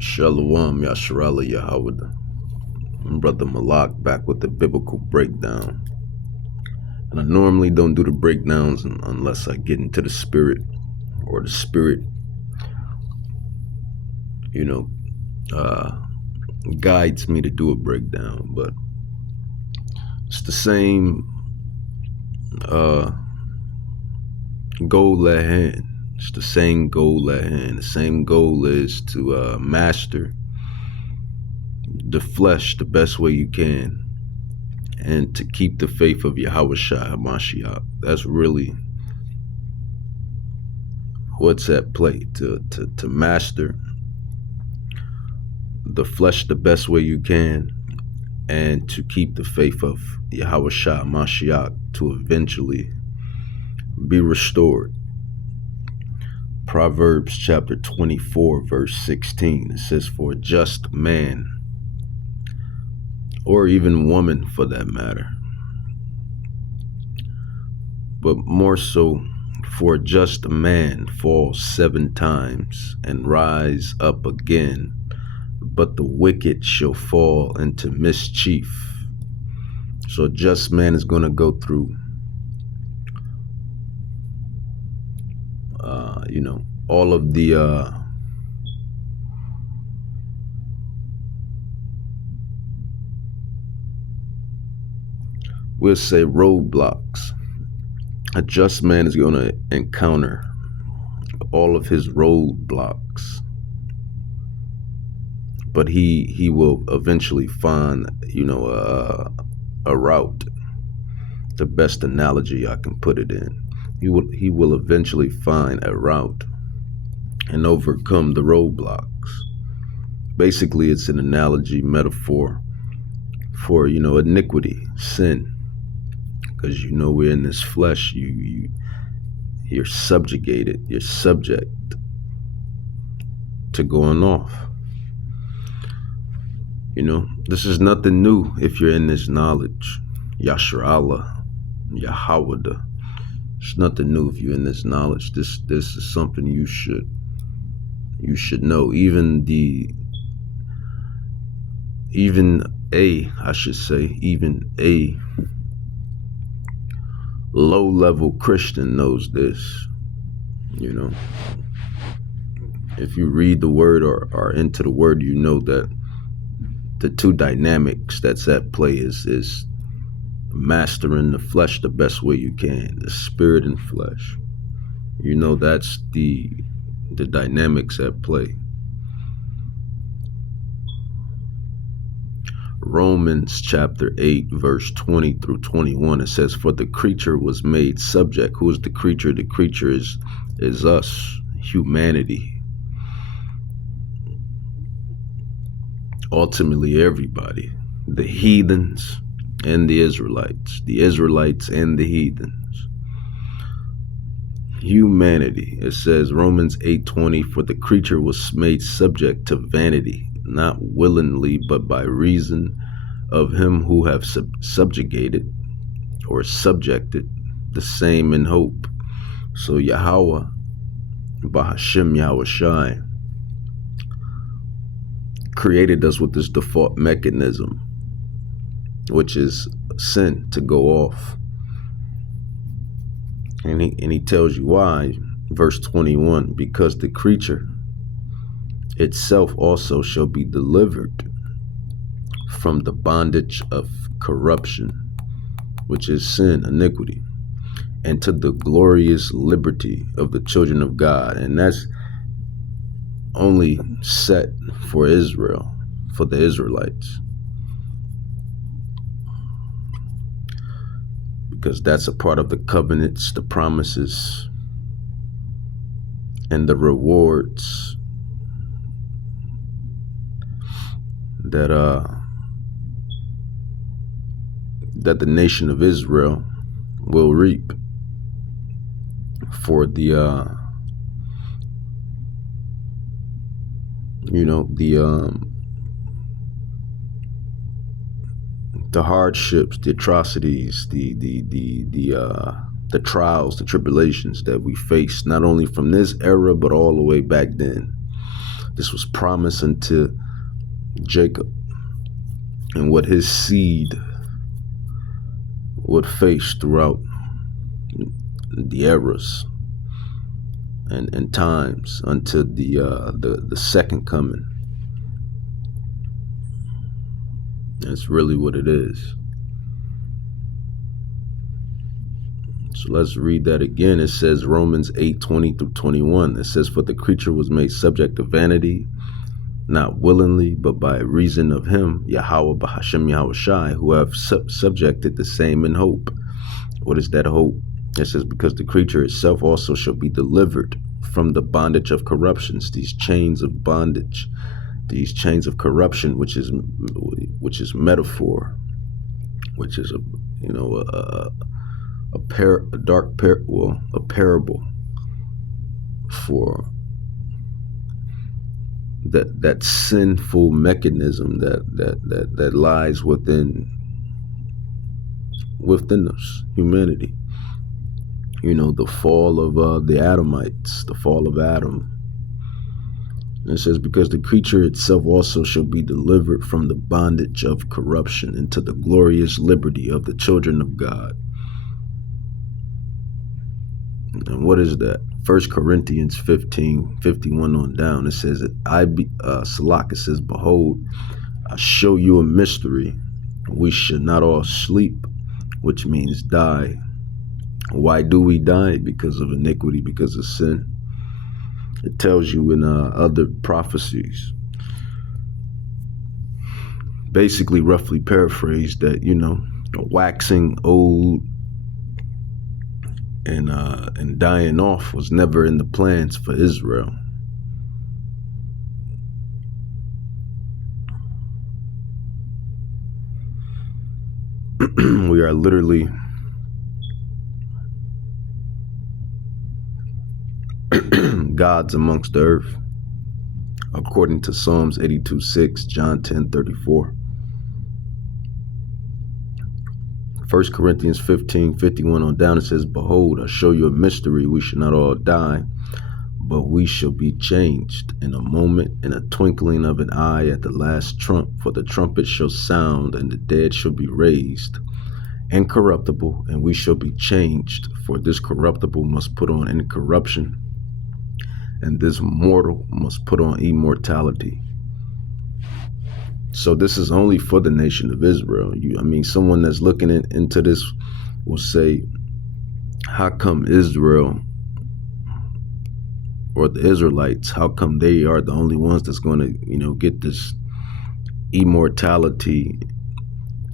Shalom, Yasharala Yahweh. Brother Malak back with the biblical breakdown. And I normally don't do the breakdowns unless I get into the spirit, or the spirit, you know, uh, guides me to do a breakdown. But it's the same goal at hand. It's the same goal at hand. The same goal is to master the flesh the best way you can, and to keep the faith of Yahweh Shai HaMashiach. That's really what's at play, to master the flesh the best way you can, and to keep the faith of Yahweh Shai HaMashiach, to eventually be restored. Proverbs chapter 24 verse 16, it says, for a just man, or even woman for that matter, but more so, for a just man falls 7 times and rise up again, but the wicked shall fall into mischief. So a just man is going to go through all of the we'll say roadblocks. A just man is going to encounter all of his roadblocks, but he will eventually find a route. The best analogy I can put it in, he will eventually find a route and overcome the roadblocks. Basically, it's an analogy, metaphor for iniquity, sin, because we're in this flesh. You're subjugated, you're subject to going off. This is nothing new if you're in this knowledge. Yasharallah, Yahweh. It's nothing new if you're in this knowledge. This is something you should know. Even a low-level Christian knows this. If you read the word or are into the word, you know that the two dynamics that's at play is mastering the flesh the best way you can, the spirit and flesh. That's the dynamics at play. Romans chapter 8 verse 20 through 21, it says, for the creature was made subject. Who is the creature? The creature is us, humanity. Ultimately everybody, the heathens and the Israelites and the heathens. Humanity, it says, Romans 8:20, for the creature was made subject to vanity, not willingly, but by reason of him who have subjugated or subjected the same in hope. So Yahweh, Bahashem Yahweh Shai, created us with this default mechanism, which is sin, to go off. And he tells you why. Verse 21, because the creature itself also shall be delivered from the bondage of corruption, which is sin, iniquity, and to the glorious liberty of the children of God. And that's only set for Israel, for the Israelites, because that's a part of the covenants, the promises, and the rewards that the nation of Israel will reap for the the hardships, the atrocities, the trials, the tribulations that we face, not only from this era but all the way back then. This was promised unto Jacob and what his seed would face throughout the eras and times until the second coming. That's really what it is. So let's read that again. It says Romans 8:20-21. It says, for the creature was made subject to vanity, not willingly, but by reason of him, Yahweh Bahashem Yahweh Shai, who have subjected the same in hope. What is that hope? It says, because the creature itself also shall be delivered from the bondage of corruptions, these chains of bondage, these chains of corruption, which is metaphor, which is a parable for that sinful mechanism that lies within us, humanity. The fall of the Adamites, the fall of Adam. And it says, because the creature itself also shall be delivered from the bondage of corruption into the glorious liberty of the children of God. And what is that? 1 Corinthians 15:51 on down. It says, Salak, it says, behold, I show you a mystery. We should not all sleep, which means die. Why do we die? Because of iniquity, because of sin. It tells you in other prophecies, basically roughly paraphrased, that, waxing old and dying off was never in the plans for Israel. We are literally gods amongst the earth, according to Psalms 82:6, John 10:34. 1 Corinthians 15:51 on down, it says, behold, I show you a mystery. We shall not all die, but we shall be changed in a moment, in a twinkling of an eye, at the last trump. For the trumpet shall sound, and the dead shall be raised incorruptible, and we shall be changed. For this corruptible must put on incorruption, and this mortal must put on immortality. So this is only for the nation of Israel. Someone that's looking into this will say, how come Israel, or the Israelites, how come they are the only ones that's going to, get this immortality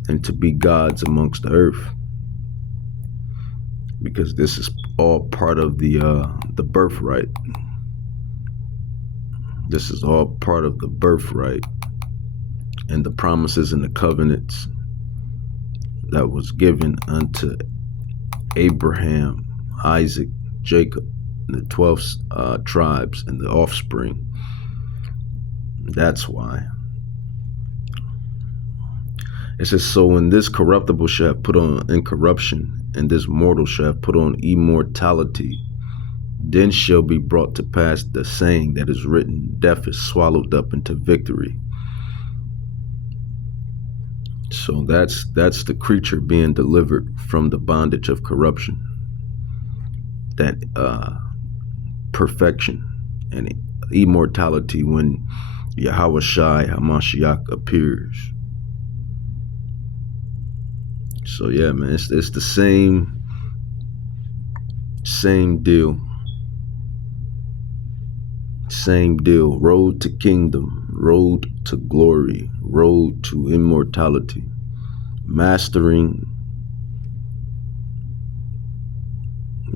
and to be gods amongst the earth? Because this is all part of the birthright. This is all part of the birthright and the promises and the covenants that was given unto Abraham, Isaac, Jacob, and the 12 tribes and the offspring. That's why. It says, so when this corruptible shall have put on incorruption, and this mortal shall have put on immortality, then shall be brought to pass the saying that is written, death is swallowed up into victory. So that's the creature being delivered from the bondage of corruption, that perfection and immortality when Yahweh Shai HaMashiach appears. So yeah, man, it's the same deal. Same deal. Road to kingdom, road to glory, road to immortality, mastering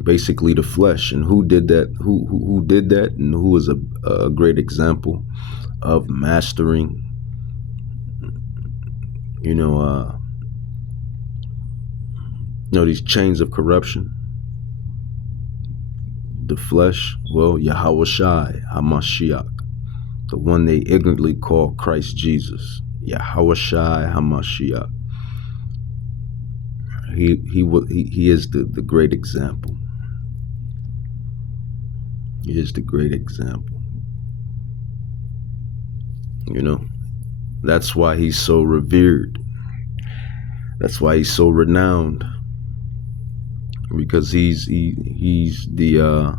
basically the flesh. And who did that? Who did that? And who is a great example of mastering? These chains of corruption. The flesh, well, Yahweh Shai HaMashiach, the one they ignorantly call Christ Jesus. Yahweh Shai HaMashiach. He is the great example. He is the great example. You know, that's why he's so revered. That's why he's so renowned, because he's the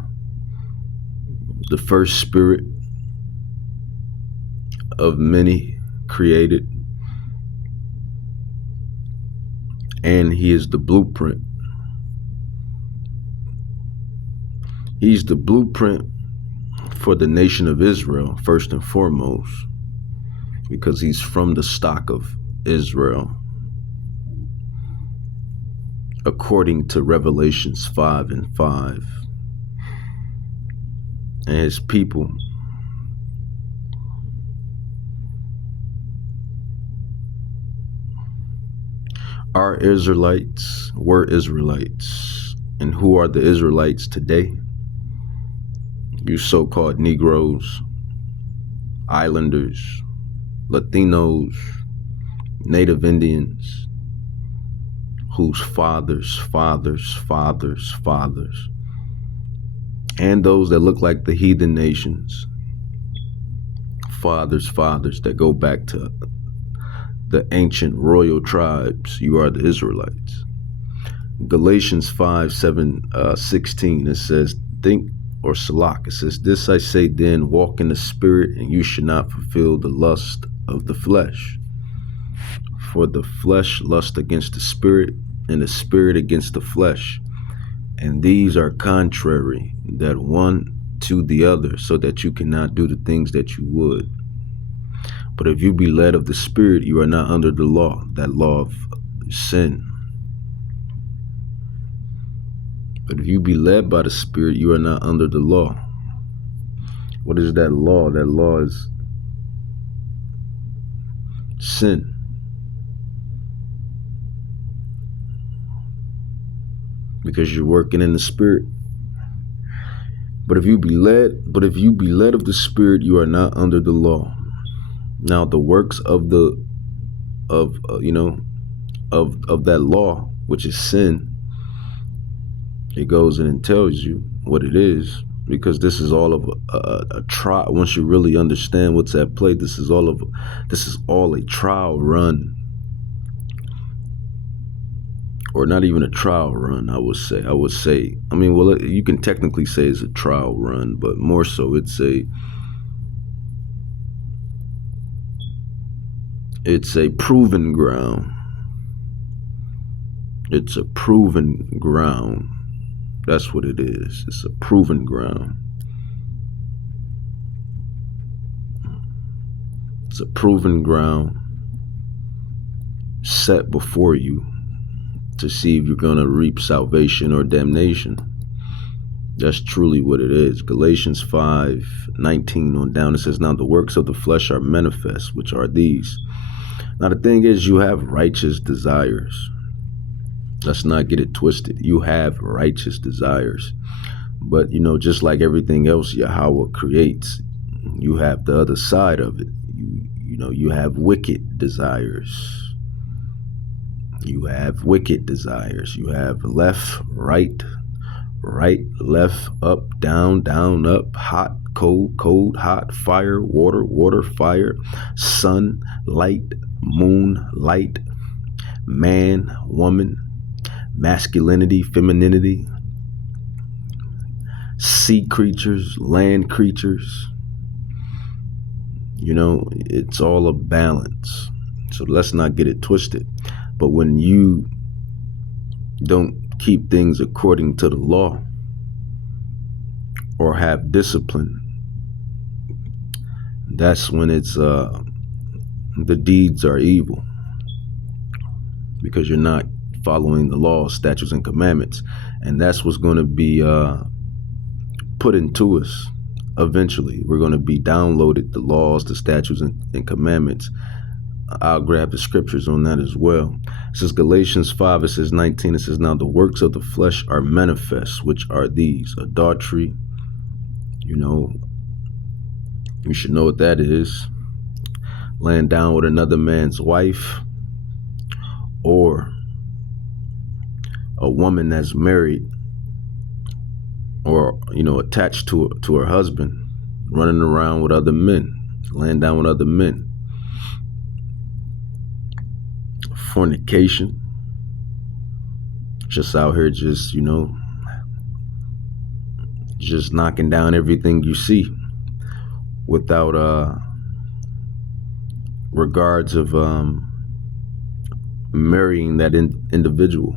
first spirit of many created, and he is the blueprint. He's the blueprint for the nation of Israel, first and foremost, because he's from the stock of Israel, according to Revelations 5:5. And his people are Israelites, were Israelites. And who are the Israelites today? You so-called Negroes, Islanders, Latinos, Native Indians, whose fathers, and those that look like the heathen nations, fathers that go back to the ancient royal tribes. You are the Israelites. Galatians 5:16, it says, think, or Salak, it says, this I say then, walk in the spirit, and you should not fulfill the lust of the flesh. For the flesh lusts against the spirit, and the spirit against the flesh. And these are contrary, that one to the other, so that you cannot do the things that you would. But if you be led of the spirit, you are not under the law, that law of sin. But if you be led by the spirit, you are not under the law. What is that law? That law is sin. Because you're working in the spirit. But if you be led of the spirit, you are not under the law. Now the works of that law, which is sin, it goes in and tells you what it is, because this is all of a trial. Once you really understand what's at play, this is all a trial run. Or not even a trial run, I would say. I mean, well, you can technically say it's a trial run, but more so it's a proven ground. It's a proven ground. That's what it is. It's a proven ground. It's a proven ground set before you to see if you're going to reap salvation or damnation. That's truly what it is. Galatians 5:19 on down, it says, now the works of the flesh are manifest, which are these. Now the thing is, you have righteous desires. Let's not get it twisted. You have righteous desires. But, just like everything else Yahweh creates, you have the other side of it. You have wicked desires. You have wicked desires. You have left, right, left, up, down, up, hot, cold, hot, fire, water, fire, sun, light, moon, light, man, woman, masculinity, femininity, sea creatures, land creatures. It's all a balance. So let's not get it twisted. But when you don't keep things according to the law or have discipline, that's when it's the deeds are evil, because you're not following the law, statutes, and commandments. And that's what's going to be put into us eventually. We're going to be downloaded, the laws, the statutes, and commandments. I'll grab the scriptures on that as well. It says Galatians 5, it says 19, it says, now the works of the flesh are manifest, which are these: adultery. You should know what that is. Laying down with another man's wife, or a woman that's married or attached to her husband, running around with other men, laying down with other men, fornication, just out here, just knocking down everything you see without regards of marrying that individual.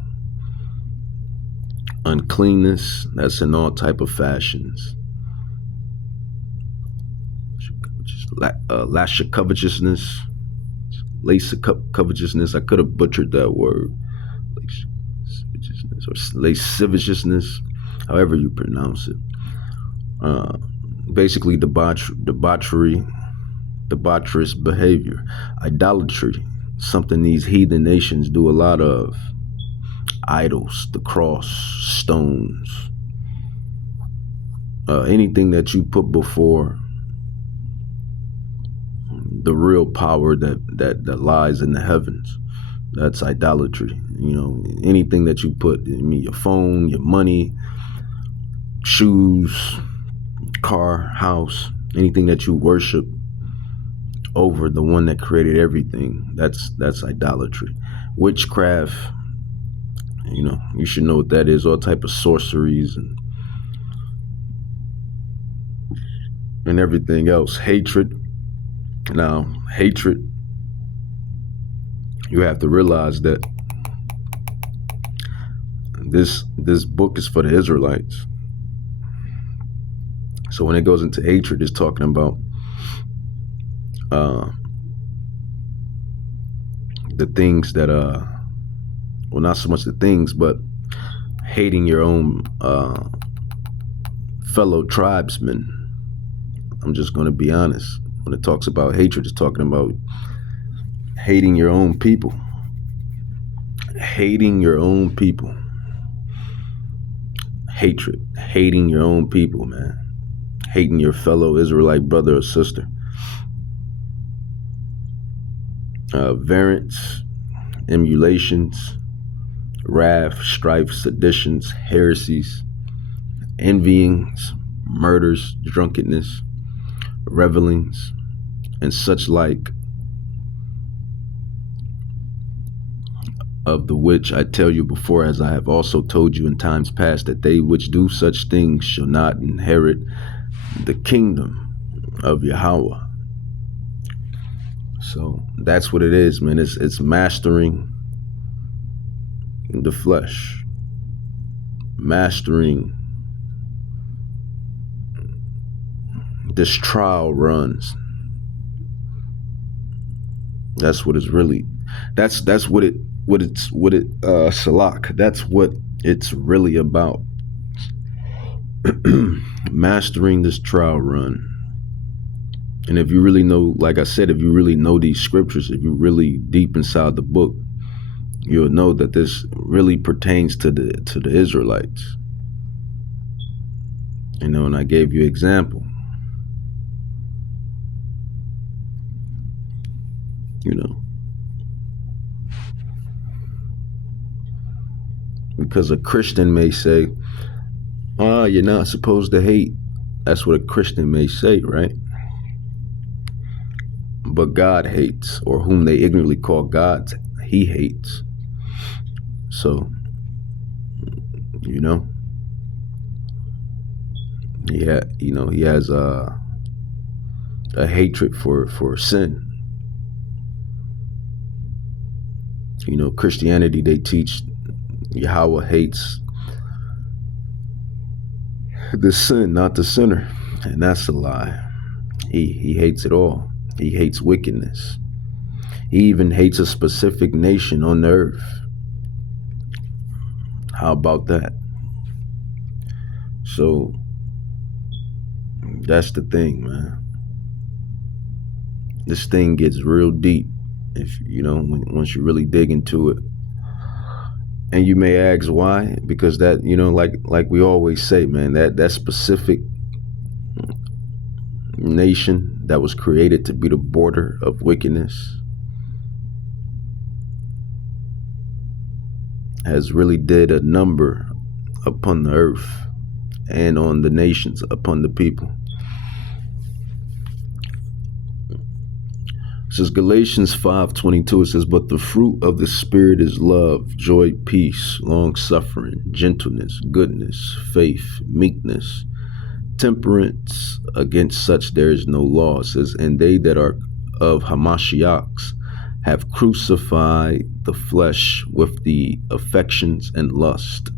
Uncleanness, that's in all type of fashions. Lascivious covetousness, lasciviousness. I could have butchered that word. Lasciviousness or lasciviousness, however you pronounce it. Basically, debauchery, debaucherous behavior, idolatry, something these heathen nations do a lot of. Idols, the cross, stones, anything that you put before the real power that lies in the heavens. That's idolatry. Anything that you put, your phone, your money, shoes, car, house, anything that you worship over the one that created everything, that's idolatry. Witchcraft, you should know what that is. All type of sorceries and everything else. Hatred. Now, hatred, you have to realize that this book is for the Israelites. So when it goes into hatred, it's talking about the things that well, not so much the things, but hating your own fellow tribesmen. I'm just going to be honest. When it talks about hatred, it's talking about hating your own people. Hating your own people. Hatred. Hating your own people, man. Hating your fellow Israelite brother or sister. Variance, emulations, wrath, strife, seditions, heresies, envyings, murders, drunkenness, revelings, and such like, of the which I tell you before, as I have also told you in times past, that they which do such things shall not inherit the kingdom of Yahweh. So that's what it is, man. It's mastering the flesh, mastering this trial runs. That's what it's really. That's what Salak. That's what it's really about. Mastering this trial run. And if you really know, like I said, if you really know these scriptures, if you're really deep inside the book, you'll know that this really pertains to the Israelites. And I gave you an example. Because a Christian may say, you're not supposed to hate. That's what a Christian may say, right? But God hates, or whom they ignorantly call God, he hates. So, he has a hatred for sin. Christianity, they teach Yahweh hates the sin, not the sinner. And that's a lie. He hates it all. He hates wickedness. He even hates a specific nation on the earth. How about that? So that's the thing, man. This thing gets real deep if once you really dig into it. And you may ask why? Because that, like we always say, man, that specific nation that was created to be the border of wickedness has really did a number upon the earth and on the nations, upon the people. It says Galatians 5:22. It says, but the fruit of the Spirit is love, joy, peace, long suffering, gentleness, goodness, faith, meekness, temperance. Against such there is no law. It says, and they that are of Hamashiachs have crucified the flesh with the affections and lust.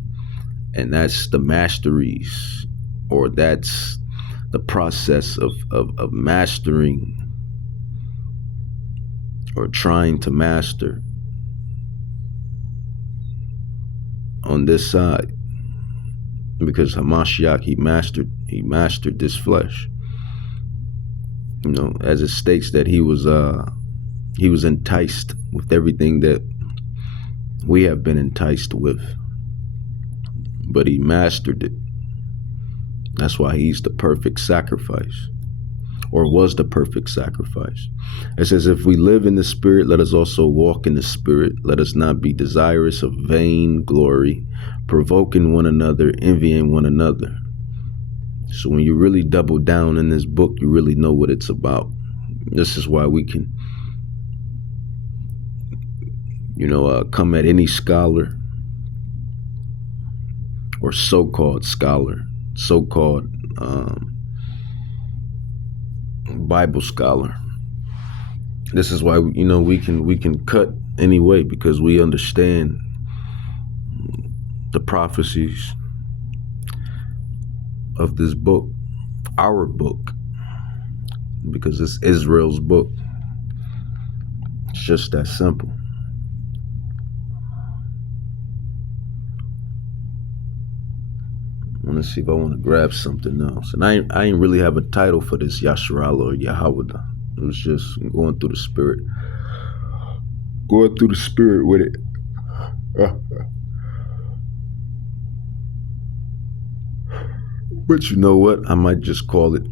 And that's the masteries, or that's the process of mastering, or trying to master on this side. Because Hamashiach, he mastered this flesh. You know, as it states that he was enticed with everything that we have been enticed with, but he mastered it. That's why he's the perfect sacrifice, or was the perfect sacrifice. It says, if we live in the Spirit, let us also walk in the Spirit. Let us not be desirous of vain glory, provoking one another, envying one another. So when you really double down in this book, you really know what it's about. This is why we can, come at any scholar, or so-called scholar, so-called Bible scholar. This is why we can cut anyway, because we understand the prophecies of this book, our book, because it's Israel's book. It's just that simple. I want to see if I want to grab something else. And I ain't really have a title for this, Yasharala or Yahawada. It was just going through the Spirit. Going through the Spirit with it. But you know what? I might just call it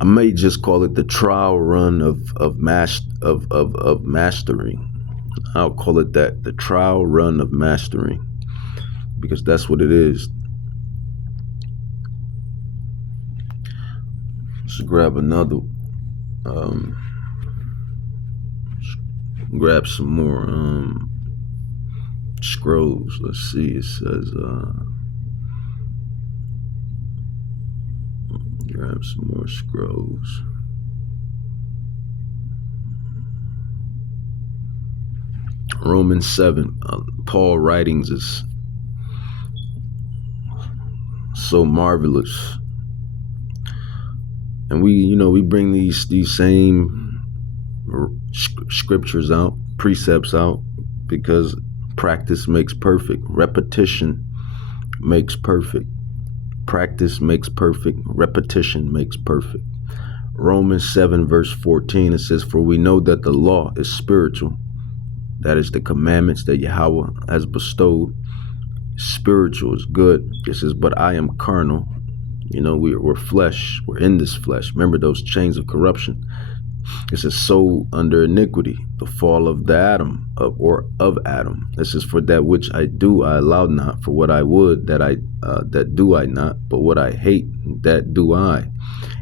I may just call it the trial run of mastering. I'll call it that, the trial run of mastering, because that's what it is. Let's grab another. Grab some more scrolls. Let's see. It says grab some more scrolls. Romans 7. Paul writings is so marvelous, and we bring these same scriptures out, precepts out, because practice makes perfect. Repetition makes perfect. Practice makes perfect. Repetition makes perfect. Romans 7 verse 14, it says, for we know that the law is spiritual. That is the commandments that Yahweh has bestowed. Spiritual is good. It says, but I am carnal. We're flesh. We're in this flesh. Remember those chains of corruption. It says, soul under iniquity, the fall of the Adam, of Adam. This is for that which I do, I allow not. For what I would, that do I not. But what I hate, that do I.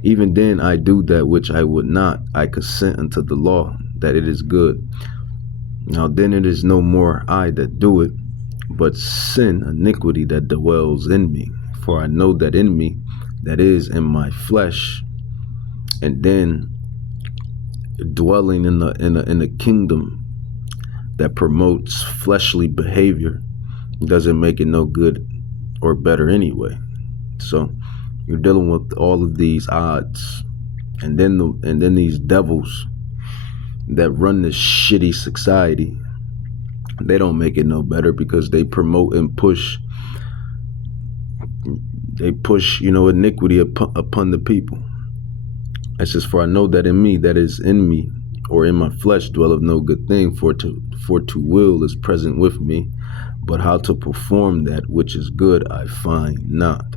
Even then I do that which I would not. I consent unto the law, that it is good. Now then it is no more I that do it, but sin, iniquity that dwells in me. For I know that in me, that is in my flesh, and then dwelling in the kingdom that promotes fleshly behavior doesn't make it no good or better anyway. So you're dealing with all of these odds, and then these devils that run this shitty society, they don't make it no better, because they promote and push iniquity upon the people. It says, for I know that in me, that is in me, or in my flesh, dwelleth no good thing, for to will is present with me, but how to perform that which is good I find not.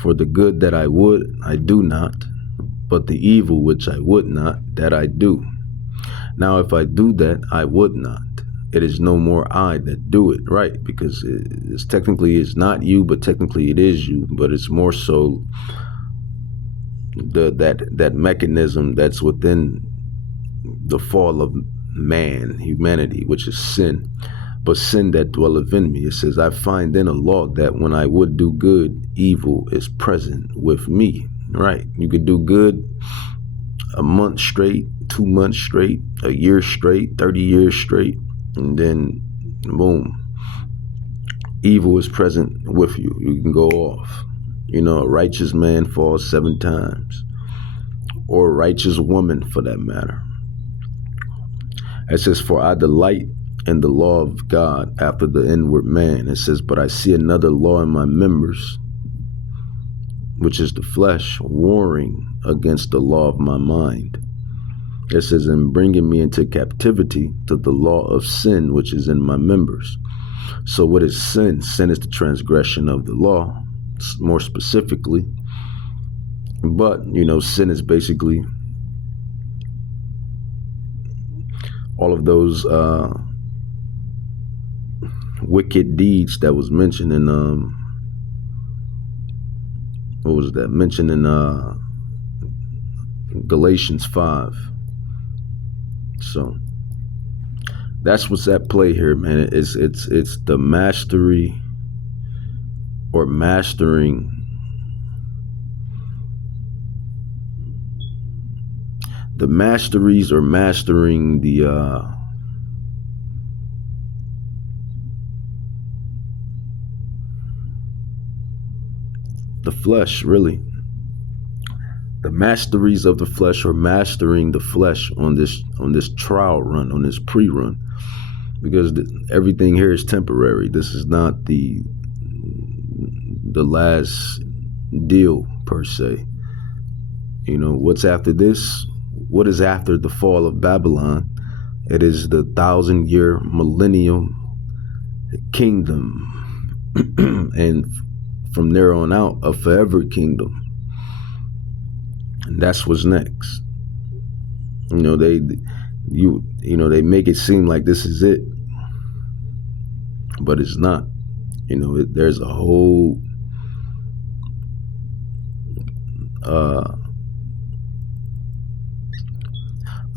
For the good that I would, I do not, but the evil which I would not, that I do. Now if I do that I would not, it is no more I that do it, right? Because it's technically it's not you, but technically it is you. But it's more so that mechanism that's within the fall of man, humanity, which is sin. But sin that dwelleth in me, it says, I find in a law that when I would do good, evil is present with me. Right? You could do good a month straight, 2 months straight, a year straight, 30 years straight, and then boom, evil is present with you. You can go off. A righteous man falls 7 times, or a righteous woman for that matter. It says, for I delight in the law of God after the inward man. It says, but I see another law in my members, which is the flesh, warring against the law of my mind. It says, and bringing me into captivity to the law of sin, which is in my members. So what is sin? Sin is the transgression of the law, more specifically. But, sin is basically all of those wicked deeds that was mentioned in what was that mentioned in Galatians 5. So that's what's at play here, man. It's the mastery or mastering the masteries or mastering the flesh, really. The masteries of the flesh, or mastering the flesh on this trial run, on this pre-run, because everything here is temporary. This is not the last deal per se. What's after this? What is after the fall of Babylon? It is the 1,000-year millennium kingdom, and from there on out, a forever kingdom. And that's what's next. They make it seem like this is it, but it's not. There's a whole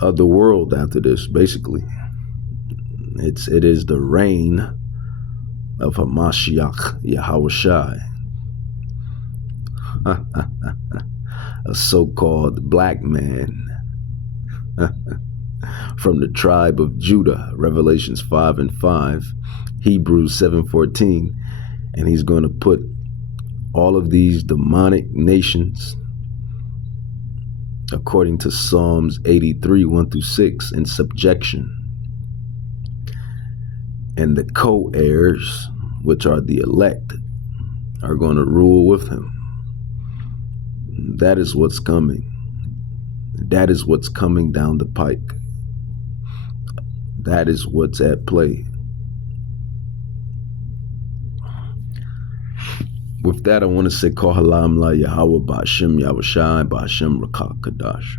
other world after this. Basically, it is the reign of Hamashiach Yahushai, a so-called black man from the tribe of Judah, Revelations 5:5, Hebrews 7:14, and he's going to put all of these demonic nations, according to Psalms 83:1-6, in subjection. And the co-heirs, which are the elect, are going to rule with him. That is what's coming. That is what's coming down the pike. That is what's at play. With that, I want to say, Kohalam La Yahweh Ba'Shem Yahushai Ba'Shem Rakak Kadash.